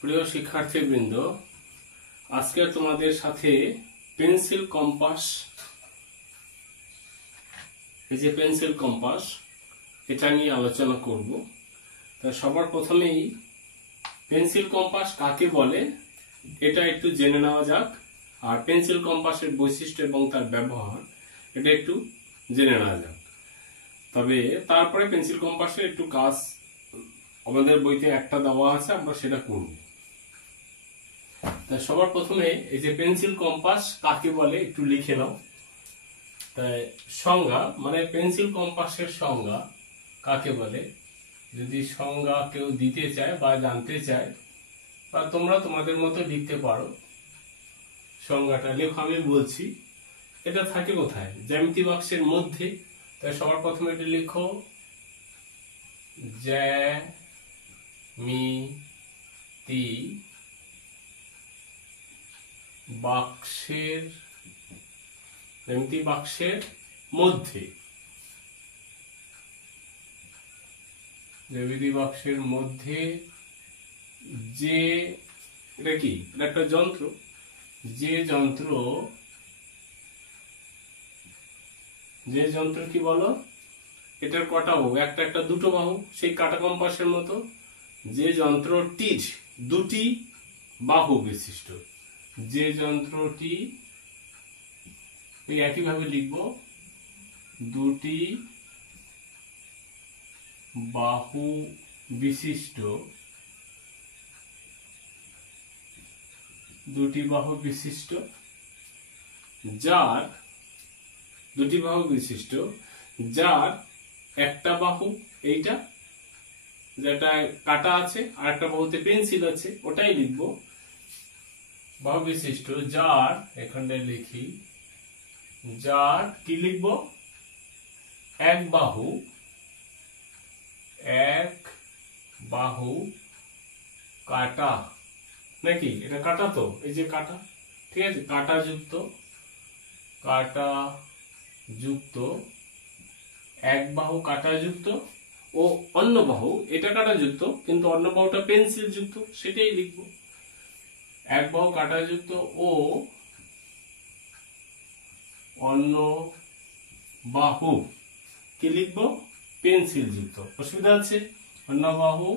প্রিয় শিক্ষার্থীবৃন্দ, আজকে তোমাদের সাথে পেন্সিল কম্পাস, এই যে পেন্সিল কম্পাস, এটা নিয়ে আলোচনা করব। তা সবার প্রথমেই পেন্সিল কম্পাস কাকে বলে এটা একটু জেনে নেওয়া যাক, আর পেন্সিল কম্পাসের বৈশিষ্ট্য এবং তার ব্যবহার এটা একটু জেনে নেওয়া যাক। তবে তারপরে পেন্সিল কম্পাসের একটু কাজ আমাদের বইতে একটা দেওয়া আছে, আমরা সেটা করব। তাই সবার প্রথমে এই যে পেন্সিল কম্পাস কাকে বলে একটু লিখে নাও। তাই সংজ্ঞা, মানে পেন্সিল কম্পাসের সংজ্ঞা কাকে বলে, যদি সংজ্ঞা কেউ দিতে চায় বা জানতে চায়, বা তোমরা তোমাদের মতো লিখতে পারো। সংজ্ঞাটা লেখো, আমি বলছি। এটা থাকে কোথায়? জ্যামিতি বাক্সের মধ্যে। তাই সবার প্রথমে এটা লিখো, জ্যামিতি বাক্সের, জ্যামিতি বাক্সের মধ্যে, জ্যামিতি বাক্সের মধ্যে যে, এটা কি, এটা একটা যন্ত্র, যে যন্ত্র কি বলো, এটার কটা বাহু, একটা একটা দুটো বাহু, সেই কাটা কম্পাসের মতো। যে যন্ত্রটির দুটি বাহু বিশিষ্ট, যে যন্ত্রটি, একইভাবে লিখবো, দুটি বাহু বিশিষ্ট, দুটি বাহু বিশিষ্ট, যার, দুটি বাহু বিশিষ্ট, যার একটা বাহু এইটা যেটা কাটা আছে, আর একটা বাহুতে পেন্সিল আছে, ওটাই লিখবো। বাহু বিশিষ্ট যার, এখানে লিখি, যার কি লিখবো, এক বাহু, এক বাহু কাটা, নাকি এটা কাটা? তো এই যে কাটা, ঠিক আছে, কাটা যুক্ত, কাটা যুক্ত, এক বাহু কাটা যুক্ত, ও অন্য বাহু এটা কাটা যুক্ত, কিন্তু অন্য বাহুটা পেন্সিল যুক্ত, সেটাই লিখবো। এক বাহু কাটা যুক্ত ও অন্য বাহু কি লিখবো, পেন্সিল যুক্ত। অসুবিধা আছে? অন্য বাহু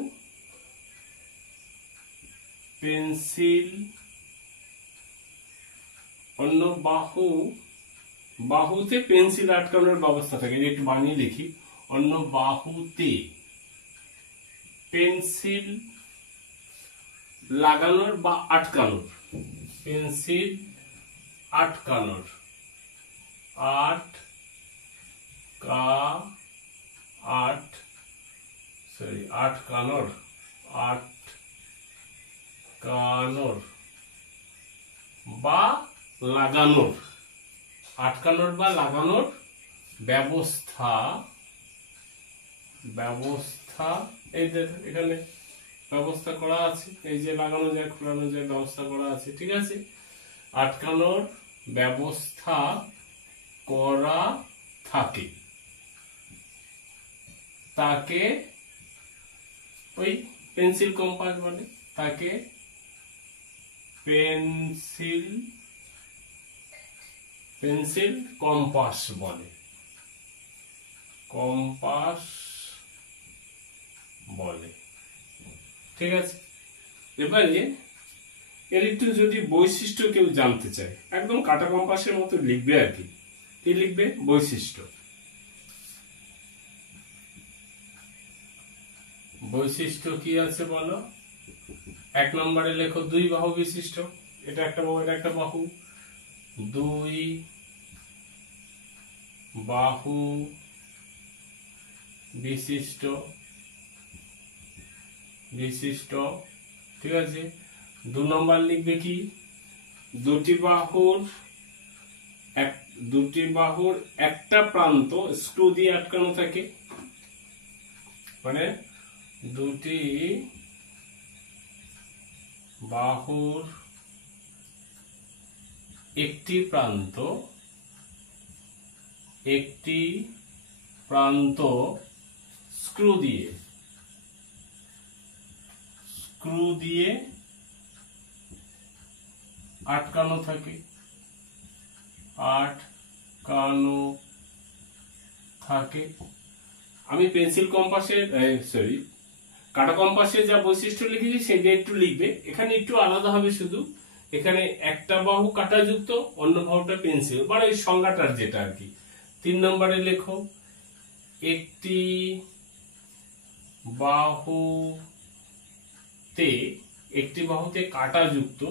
পেন্সিল, অন্য বাহু, বাহুতে পেন্সিল আটকানোর ব্যবস্থা থাকে, একটু বানিয়ে লিখি, অন্য বাহুতে পেন্সিল লাগানোর বা আটকানোর, পেন্সিল আটকানোর, আটকানোর বা লাগানোর, আটকানোর বা লাগানোর ব্যবস্থা, এই যে এখানে ব্যবস্থা করা আছে, এই যে লাগানো যায়, খোলানো যায়, ব্যবস্থা করা আছে, ঠিক আছে। আটকানোর ব্যবস্থা করা থাকে, তাকে ওই পেন্সিল কম্পাস বলে, তাকে পেন্সিল কম্পাস বলে, কম্পাস বলে, ঠিক আছে। এবারে এর একটু যদি বৈশিষ্ট্য কেউ জানতে চায়, একদম কাটা কম্পাসের মতো লিখবে আর কি। কি লিখবে? বৈশিষ্ট্য। বৈশিষ্ট্য কি আছে বলো? এক নম্বরে লেখো, দুই বাহু বিশিষ্ট, এটা একটা বাহু, এটা একটা বাহু, দুই বাহু বিশিষ্ট, ঠিক আছে। দু নম্বর লিখবে কি, দুটি বাহুর একটা প্রান্ত স্ক্রু দিয়ে আটকানো থাকে, মানে দুটি বাহুর একটি প্রান্ত স্ক্রু দিয়ে আটকানো থাকে, আটকানো থাকে। আমি পেন্সিল কম্পাসের কাটা কম্পাসের যা বৈশিষ্ট্য লিখেছি সেটা একটু লিখবে, এখানে একটু আলাদা হবে। শুধু এখানে একটা বাহু কাঁটাযুক্ত, অন্য বাহুটা পেন্সিল, মানে এই সংজ্ঞাটার যেটা আর কি। 3 নম্বরে লেখো একটি বাহুতে কাঁটাযুক্ত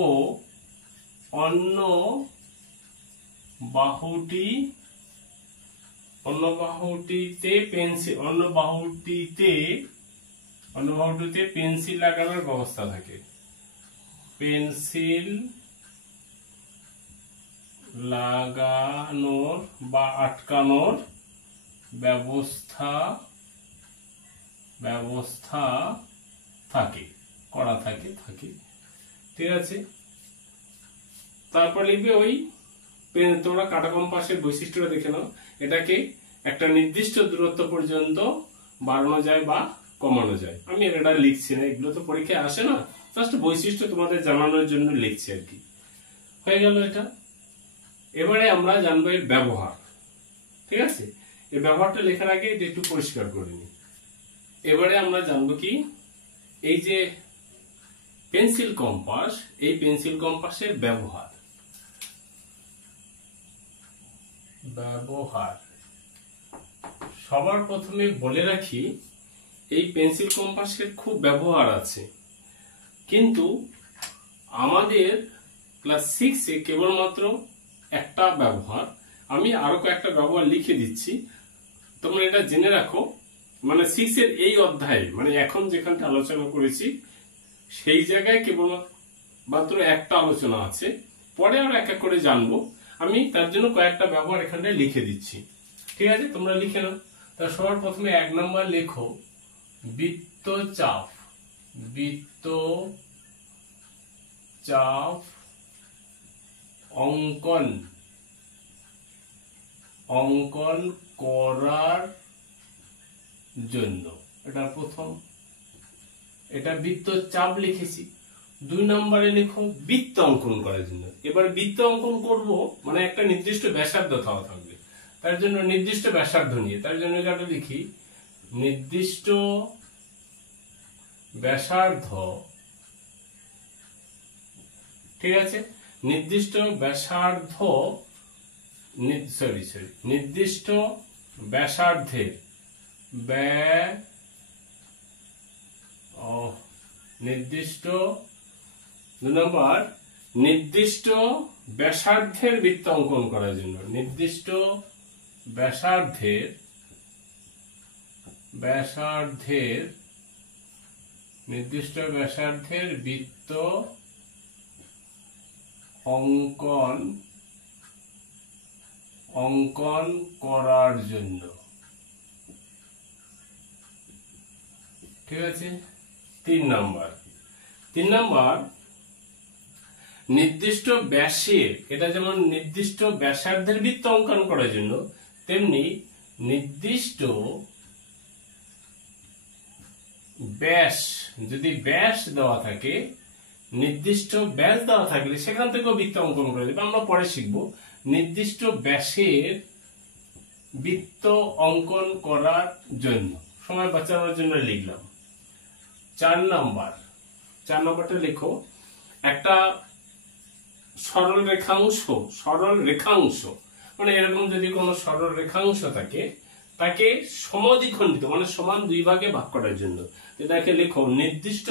ও অন্য বাহুটিতে পেন্সিল লাগানোর ব্যবস্থা থাকে। পেন্সিল লাগানোর বা আটকানোর ব্যবস্থা করা থাকে। ঠিক আছে, তারপর লিখবে ওই তোমরা কাটা কম্পাসের বৈশিষ্ট্যটা দেখে নাও। এটাকে একটা নির্দিষ্ট দূরত্ব পর্যন্ত বাড়ানো যায় বা কমানো যায়। আমি এটা লিখছি না, এগুলো তো পরীক্ষায় আসে না, জাস্ট বৈশিষ্ট্য তোমাদের জানানোর জন্য লিখছি আর কি। হয়ে গেল এটা। এবারে আমরা জানবো এর ব্যবহার। ঠিক আছে, এই ব্যবহারটা লেখার আগে এটা একটু পরিষ্কার করে নিই। এবারে আমরা জানবো কি, এই যে পেন্সিল কম্পাস, এই পেন্সিল কম্পাসের ব্যবহার। সবার প্রথমে বলে রাখি, এই পেন্সিল কম্পাসের খুব ব্যবহার আছে, কিন্তু আমাদের ক্লাস 6-এ কেবলমাত্র একটা ব্যবহার। আমি আরো কয়েকটা ব্যবহার লিখে দিচ্ছি, তোমরা এটা জেনে রাখো। মানে 6-এর এই অধ্যায়ে, মানে এখন যেখানটা আলোচনা করেছি সেই জায়গায় কেবলমাত্র একটা আলোচনা আছে, পরে আমরা এক এক করে জানবো। আমি তার জন্য কয়েকটা ব্যবহার এখানটায় লিখে দিচ্ছি। ঠিক আছে, তোমরা লিখে নাও। তা সবার প্রথমে 1 নম্বর লেখো বৃত্তচাপ অঙ্কন করার জন্য। এটা প্রথম, এটা বৃত্তচাপ লিখেছি। 2 নম্বরে লেখো বৃত্ত অঙ্কন করার জন্য। এবার বৃত্ত অঙ্কন করব মানে একটা নির্দিষ্ট ব্যাসার্ধ থাকবে, তার জন্য নির্দিষ্ট ব্যাসার্ধ নিয়ে, তার জন্য এটা লিখি নির্দিষ্ট ব্যাসার্ধ। ঠিক আছে, নির্দিষ্ট ব্যাসার্ধের নির্দিষ্ট ব্যাসার্ধের বৃত্ত অঙ্কন করার জন্য। নির্দিষ্ট ব্যাসার্ধের বৃত্ত অঙ্কন করার জন্য। ঠিক আছে, 3 নম্বর নির্দিষ্ট ব্যাসের, এটা যেমন নির্দিষ্ট ব্যাসার্ধের বৃত্ত অঙ্কন করার জন্য, তেমনি নির্দিষ্ট ব্যাস, যদি ব্যাস দেওয়া থাকে, নির্দিষ্ট ব্যাস দেওয়া থাকলে সেখান থেকেও বৃত্ত অঙ্কন করা যাবে। আমরা পরে শিখবো। নির্দিষ্ট ব্যাসের বৃত্ত অঙ্কন করার জন্য, সময় বাঁচানোর জন্য লিখলাম। 4 নম্বরটা লেখো একটা সরল রেখাংশ, মানে এরকম যদি কোনো সরল রেখাংশ থাকে, তাকে সমদ্বিখণ্ডিত মানে সমান 2 ভাগে ভাগ করার জন্য। এটাকে লেখো নির্দিষ্ট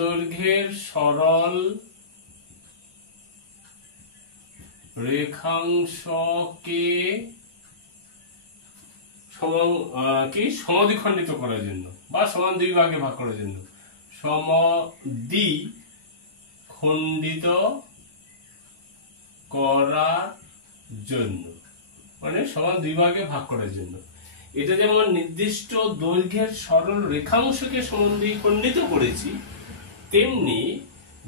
দৈর্ঘ্যের সরল রেখাংশকে সমদ্বিখণ্ডিত করার জন্য বা সমান 2 ভাগে ভাগ করার জন্য। সমদ্বিখণ্ডিত করার জন্য মানে সমান 2 ভাগে ভাগ করার জন্য। এটা যেমন নির্দিষ্ট দৈর্ঘ্যের সরল রেখাংশকে সমদ্বিখণ্ডিত করেছি, তেমনি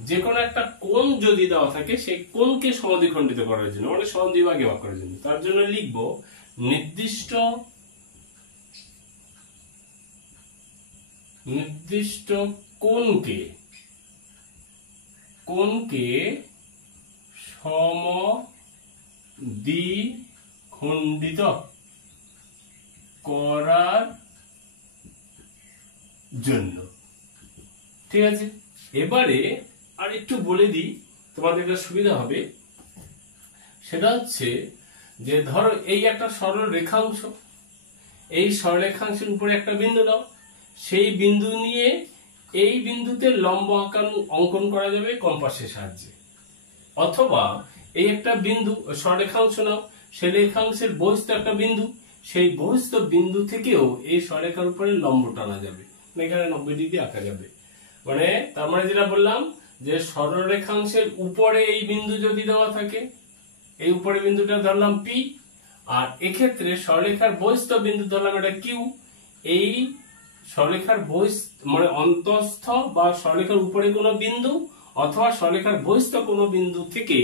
যে কোনো একটা কোণ যদি দেওয়া থাকে সেই কোণকে সমদ্বিখণ্ডিত করার জন্য, মানে সমদ্বিভাগে ভাগ করার জন্য, তার জন্য লিখব নির্দিষ্ট কোণকে সমদ্বিখণ্ডিত করার জন্য। ঠিক আছে, এবারে আর একটু বলে দিই তোমাদের এটা সুবিধা হবে। সেটা হচ্ছে যে ধরো এই একটা সরল রেখাংশ, এই সরলরেখাংশের উপরে একটা বিন্দু নাও, সেই বিন্দু নিয়ে এই বিন্দুতে লম্ব আঁকান অঙ্কন করা যাবে কম্পাসের সাহায্যে। অথবা এই একটা বিন্দু সরলরেখাংশ নাও, সেই রেখাংশের বহিস্থ একটা বিন্দু, সেই বহিস্থ বিন্দু থেকেও এই সরলরেখার উপরে লম্ব টানা যাবে, এখানে 90 ডিগ্রি আঁকা যাবে। মানে তার মানে যেটা বললাম যে সরলরেখাংশের উপরে এই বিন্দু যদি দেওয়া থাকে, এই উপরে বিন্দুটা ধরলাম পি, আর এক্ষেত্রে সরলরেখার বহিস্থ বিন্দু ধরলাম এটা কিউ। এই সরলরেখার মানে অন্তঃস্থ বা সরলরেখার উপরে কোনো বিন্দু অথবা সরলরেখার বহিস্থ কোনো বিন্দু থেকে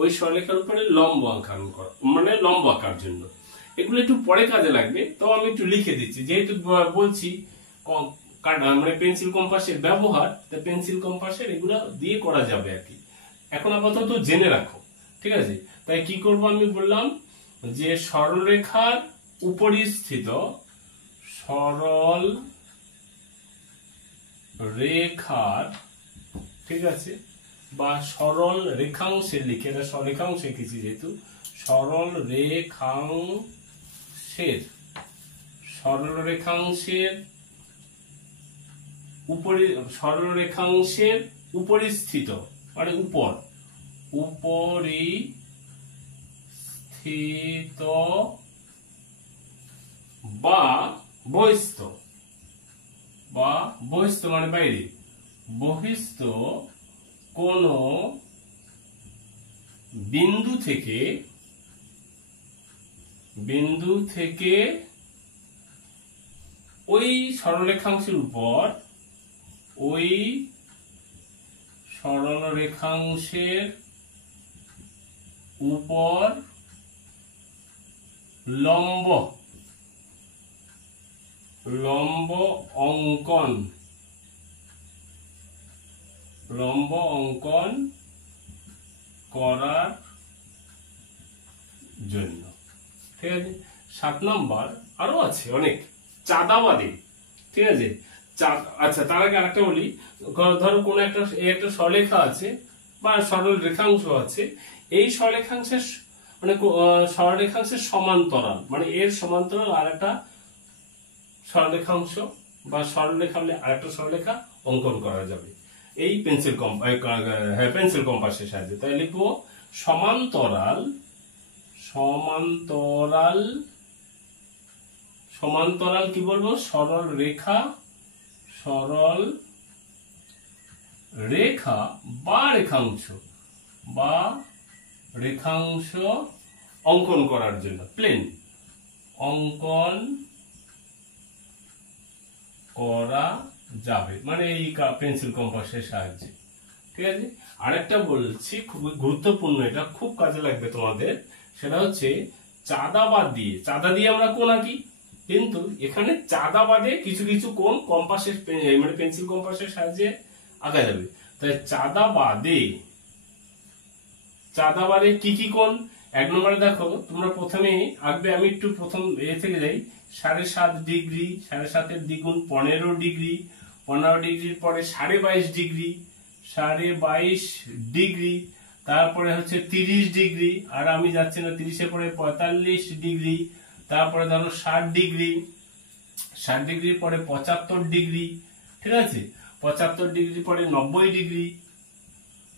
ওই সরলরেখার উপরে লম্ব আঁকান করা, মানে লম্ব আঁকার জন্য। এগুলো একটু পরে কাজে লাগবে, তো আমি একটু লিখে দিচ্ছি, যেহেতু বলছি মানে পেন্সিল কম্পাসের ব্যবহার, পেন্সিল কম্পাসের এগুলো দিয়ে করা যাবে আর কি। এখন আপাতত জেনে রাখো, ঠিক আছে? তাই কি করব আমি বললাম যে সরলরেখার উপরিস্থিত সরল রেখার, ঠিক আছে, বা সরল রেখাংশের লিখে, এটা সরলরেখাংশ লিখেছি যেহেতু, সরলরেখাংশের উপরিস্থিত মানে উপরিস্থিত বা বহিস্থ মানে বাইরে, বহিস্থ কোন বিন্দু থেকে ওই সরলরেখাংশের উপর লম্ব অঙ্কন করার জন্য। ঠিক আছে, 7 নম্বর আরো আছে অনেক, চাঁদাবাদী। ঠিক আছে, আচ্ছা তার আগে আরেকটা বলি, ধরো কোন একটা সরলরেখা আছে বা সরল রেখাংশ আছে, এই সরলরেখাংশের মানে সরলরেখাংশের সমান্তরাল, মানে এর সমান্তরাল আরেকটা সরলরেখাংশ বা সরলরেখা হলে আরেকটা সরলরেখা অঙ্কন করা যাবে এই পেন্সিল কম্পাসের সাহায্যে। তাই লিখবো সমান্তরাল কি বলবো, সরল রেখা বা রেখাংশ অঙ্কন করার জন্য, প্লেন অঙ্কন করা যাবে, মানে এই পেন্সিল কম্পাসের সাহায্যে। ঠিক আছে, আরেকটা বলছি খুব গুরুত্বপূর্ণ, এটা খুব কাজে লাগবে তোমাদের, সেটা হচ্ছে চাঁদা দিয়ে আমরা কোণ আঁকি, কিন্তু এখানে চাঁদা বাদে কিছু কিছু কোণ কম্পাসের মানে পেন্সিল কম্পাসের সাহায্যে আঁকা যাবে। তাই চাঁদা বাদে কি কোণ? 1 নম্বরে দেখো তোমরা প্রথমে আঁকবে, আমি একটু প্রথম থেকে যাই, 7.5 ডিগ্রি, 7.5 দ্বিগুণ 15 ডিগ্রি, 15 ডিগ্রির পরে 22.5 ডিগ্রি, 22.5 ডিগ্রি, তারপরে হচ্ছে 30 ডিগ্রি, আর আমি যাচ্ছি না 30-এর পরে 45 ডিগ্রি, তারপরে ধরো 60 ডিগ্রি, 60 ডিগ্রির পরে 75 ডিগ্রি, ঠিক আছে, 75 ডিগ্রির পরে 90 ডিগ্রি,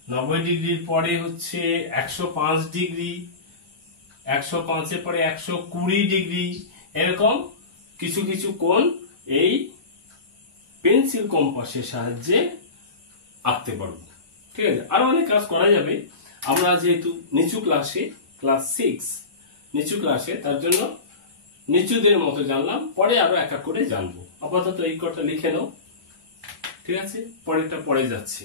90 ডিগ্রির পরে হচ্ছে 105 ডিগ্রি, 105-এর পরে 120 ডিগ্রি, এরকম কিছু কিছু কোণ এই পেন্সিল কম্পাসের সাহায্যে আঁকতে পারবো। ঠিক আছে, আরো অনেক কাজ করা যাবে, আমরা যেহেতু নিচু ক্লাসে, ক্লাস 6 নিচু ক্লাসে, তার জন্য নিচুদের মতো জানলাম, পরে আরো এক এক করে জানবো। আপাতত এই কটা লিখে নাও, ঠিক আছে, পরেরটা পরে যাচ্ছি।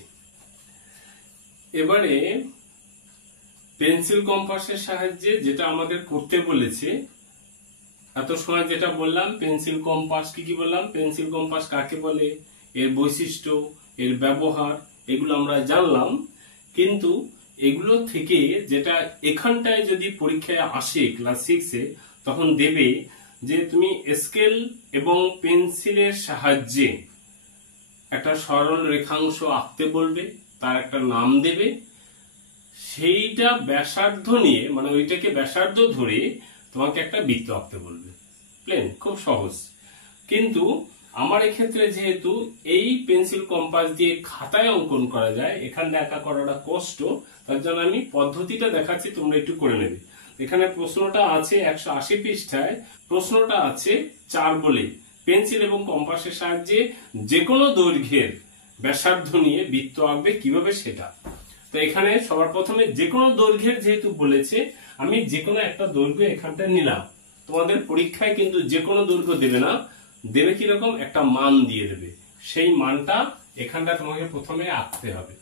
এবারে পেন্সিল কম্পাসের সাহায্যে যেটা আমাদের করতে বলেছে, এত সময় যেটা বললাম পেন্সিল কম্পাস কি কি বললাম, পেন্সিল কম্পাস কাকে বলে, এর বৈশিষ্ট্য, এর ব্যবহার, এগুলো আমরা জানলাম। কিন্তু এগুলো থেকে যেটা এখানটায় যদি পরীক্ষায় আসে ক্লাস 6-এ, তখন দেবে যে তুমি স্কেল এবং পেন্সিলের সাহায্যে একটা সরল রেখাংশ আঁকতে বলবে, তার একটা নাম দেবে, সেইটা ব্যাসার্ধ নিয়ে মানে ওইটাকে ব্যাসার্ধ ধরে তোমাকে একটা বৃত্ত আঁকতে বলবে। প্লেন, খুব সহজ। কিন্তু আমার এক্ষেত্রে যেহেতু এই পেন্সিল কম্পাস দিয়ে খাতায় অঙ্কন করা যায়, এখানে একা করাটা কষ্ট, তার জন্য আমি পদ্ধতিটা দেখাচ্ছি, তোমরা একটু করে নেবে। এখানে প্রশ্নটা আছে 180 পৃষ্ঠায়, প্রশ্নটা আছে 4 বলে পেন্সিল এবং কম্পাসের সাহায্যে যে কোনো দৈর্ঘ্যের ব্যাসার্ধ নিয়ে বৃত্ত আঁকবে কিভাবে সেটা। তো এখানে সবার প্রথমে যে কোনো দৈর্ঘ্যের যেহেতু বলেছে, আমি যে কোনো একটা দৈর্ঘ্য এখানটা নিলাম। তোমাদের পরীক্ষায় কিন্তু যে কোনো দৈর্ঘ্য দেবে না, দেবে কিরকম একটা মান দিয়ে দেবে, সেই মানটা এখানটা তোমাকে প্রথমে আঁকতে হবে।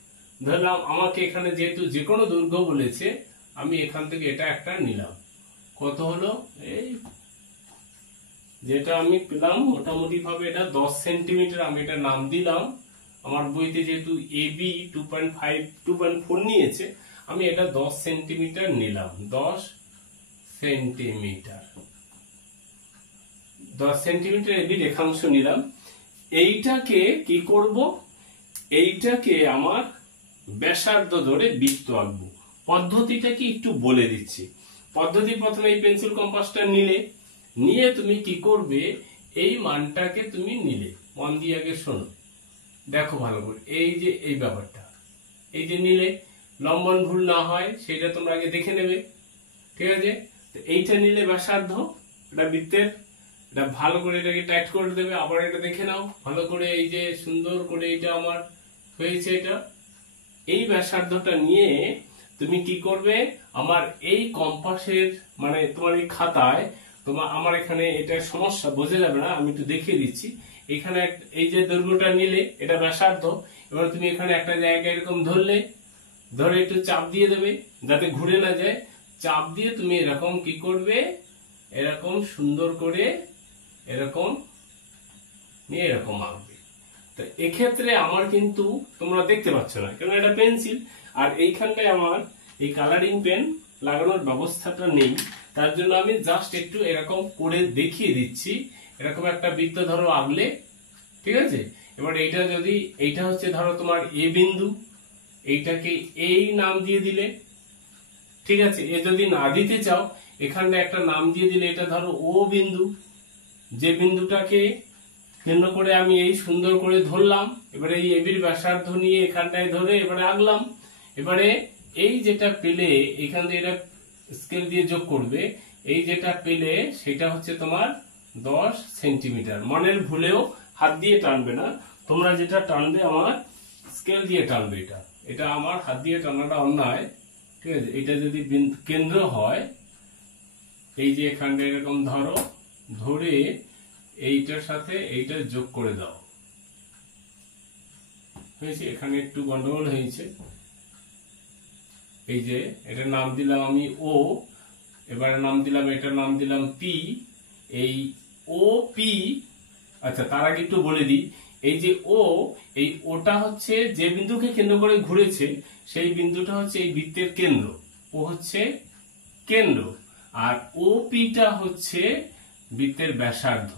ধরলাম আমাকে এখানে যেহেতু যে কোনো দৈর্ঘ্য বলেছে, আমি এখান থেকে এটা একটা নিলাম। কত হলো, এই যেটা আমি পেলাম মোটামুটি ভাবে এটা 10 সেন্টিমিটার, আমি এটা নাম দিলাম। আমার বইতে যেহেতু এবি 2.4 নিয়েছে, আমি এটা 10 সেন্টিমিটার নিলাম। 10 সেন্টিমিটার 10 সেন্টিমিটার এবি রেখাংশ নিলাম। এইটাকে কি করব, এইটাকে আমার ব্যাসার্ধ ধরে বৃত্ত আঁকবো। পদ্ধতিটা কি একটু বলে দিচ্ছি। পদ্ধতি, প্রথমে এই পেন্সিল কম্পাসটা নিয়ে তুমি কি করবে, এই মানটাকে তুমি নিলে, মন দিয়ে আগে শোনো, দেখো ভালো করে, এই যে এই ব্যাপারটা, এই যে নিলে, লম্বন ভুল না হয় সেটা তোমরা আগে দেখে নেবে, ঠিক আছে। তো এইটা নিলে ব্যাসার্ধ, এটা বৃত্তের, এটা ভালো করে এটাকে টাইট করে দেবে। আবার এটা দেখে নাও ভালো করে, এই যে সুন্দর করে এটা আমার হয়েছে। এটা এই ব্যাসার্ধটা নিয়ে তুমি কি করবে, আমার এই কম্পাসের মানে তোমার এই খাতায়, তোমার আমার এখানে এটা সমস্যা বোঝা যাবে না, আমি একটু দেখিয়ে দিচ্ছি। এখানে এই যে দৈর্ঘ্যটা নিলে, এটা ব্যাসার্ধ, এবার তুমি এখানে একটা জায়গায় এরকম ধরে একটু চাপ দিয়ে দেবে যাতে ঘুরে না যায়। চাপ দিয়ে তুমি এরকম কি করবে, এরকম সুন্দর করে এরকম নিয়ে এরকম আঁকবে। তো এক্ষেত্রে আমার কিন্তু তোমরা দেখতে পাচ্ছ না, কারণ এটা পেন্সিল, আর এইখানটায় আমার এই কালারিং পেন লাগানোর ব্যবস্থাটা নেই। তার জন্য আমি জাস্ট একটু এরকম করে দেখিয়ে দিচ্ছি। এরকম একটা বৃত্ত ধরো আঁকলে, ঠিক আছে। এবার এইটা হচ্ছে ধরো তোমার এ বিন্দু, এইটাকে এই নাম দিয়ে দিলে, ঠিক আছে। এ যদি না দিতে চাও, এখানটা একটা নাম দিয়ে দিলে, এটা ধরো ও বিন্দু, যে বিন্দুটাকে কেন্দ্র করে আমি এই সুন্দর করে ধরলাম। এবারে এই এবির ব্যাসার্ধ নিয়ে এখানটায় ধরে এবারে আঁকলাম। এবারে এই যেটা পেলে, এখান দিয়ে এটা স্কেল দিয়ে যোগ করবে, এই যেটা পেলে সেটা হচ্ছে তোমার 10 সেন্টিমিটার। মনের ভুলেও হাত দিয়ে টানবে না, তোমরা যেটা টানবে আমার স্কেল দিয়ে টানবে। এটা আমার হাত দিয়ে টানাটা অন্যায়, ঠিক আছে। এটা যদি কেন্দ্র হয়, এই যে এখানটা এরকম ধরে এইটার সাথে এইটা যোগ করে দাও, হয়েছে। এখানে একটু গন্ডগোল হয়েছে। এই যে এটার নাম দিলাম আমি ও, এবারে নাম দিলাম, এটার নাম দিলাম পি। এই ও পি, আচ্ছা তার আগে একটু বলে দিই, এই যে এই ওটা হচ্ছে যে বিন্দুকে কেন্দ্র করে ঘুরেছে, সেই বিন্দুটা হচ্ছে এই বৃত্তের কেন্দ্র। ও হচ্ছে কেন্দ্র, আর ও পিটা হচ্ছে বৃত্তের ব্যাসার্ধ।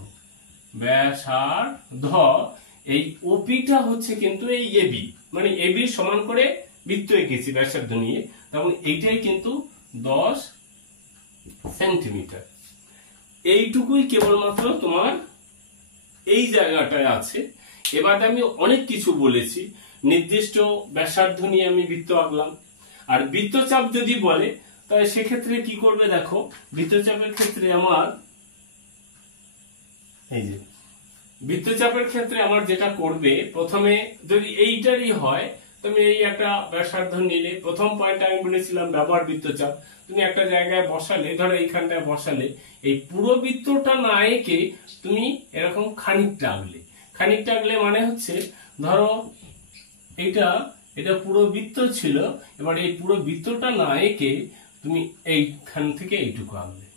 এই ওপিটা হচ্ছে কিন্তু এই এবি, মানে এবি সমান করে বৃত্ত এঁকেছি ব্যাসার্ধ নিয়ে, তখন এইটাই কিন্তু 10 সেন্টিমিটার। এইটুকুই কেবলমাত্র তোমার এই জায়গাটায় আছে। এবার আমি অনেক কিছু বলেছি, নির্দিষ্ট ব্যাসার্ধ নিয়ে আমি বৃত্ত আঁকলাম। আর বৃত্তচাপ যদি বলে, তাহলে সেক্ষেত্রে কি করবে দেখো, বৃত্তচাপের ক্ষেত্রে আমার এই যে বৃত্তচাপের ক্ষেত্রে আমার যেটা করবে, প্রথমে যদি এইটারই হয়, তুমি এই একটা ব্যাসার্ধ নিলে, প্রথম পয়েন্ট আমি বলেছিলাম ব্যবহার বৃত্তচাপ, তুমি একটা জায়গায় বসালে, ধরো এইখানটায় বসালে, এই পুরো বৃত্তটা না এঁকে তুমি এরকম খানিকটা আঁকলে মানে হচ্ছে ধরো এইটা এটা পুরো বৃত্ত ছিল। এবার এই পুরো বৃত্তটা না এঁকে তুমি এইখান থেকে এইটুকু আনলে,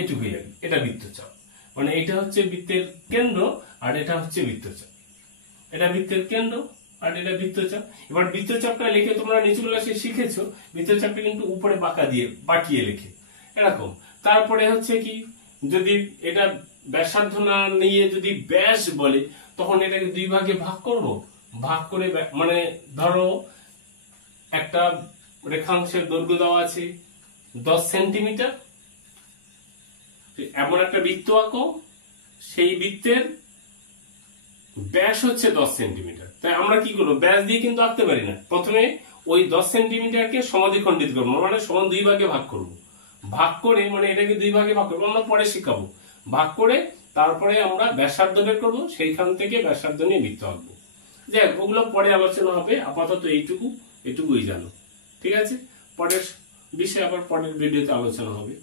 এটুকুই আর কি। এটা বৃত্তচাপ, মানে এটা হচ্ছে বৃত্তের কেন্দ্র আর এটা হচ্ছে বৃত্তচাপ। এটা বৃত্তের কেন্দ্র আর এটা বৃত্তচাপ। এবার বৃত্তচাপটা লিখে তোমরা নিচু ক্লাসে শিখেছো, বৃত্তচাপটা কিন্তু উপরে বাঁকিয়ে লেখে এরকম। তারপরে হচ্ছে কি, যদি এটা ব্যাসার্ধ না নিয়ে যদি ব্যাস বলে, তখন এটাকে দুই ভাগে ভাগ করব। ভাগ করে মানে ধরো একটা রেখাংশের দৈর্ঘ্য দেওয়া আছে 10 সেন্টিমিটার, এমন একটা বৃত্ত আঁকো, সেই বৃত্তের ব্যাস হচ্ছে 10 সেন্টিমিটার। তাই আমরা কি করবো, ব্যাস দিয়ে কিন্তু আঁকতে পারি না। প্রথমে ওই 10 সেন্টিমিটারকে সমাদ্বিখণ্ডিত করবো, মানে সমান দুই ভাগে ভাগ করব। ভাগ করে মানে এটাকে দুই ভাগে ভাগ করবো, আমরা পরে শিখাবো। ভাগ করে তারপরে আমরা ব্যাসার্ধ বের করবো, সেইখান থেকে ব্যাসার্ধ নিয়ে বৃত্ত আঁকবো। যাই হোক, ওগুলো পরে আলোচনা হবে। আপাতত এটুকুই জানো, ঠিক আছে? পরের বিষয়ে আবার পরের ভিডিওতে আলোচনা হবে।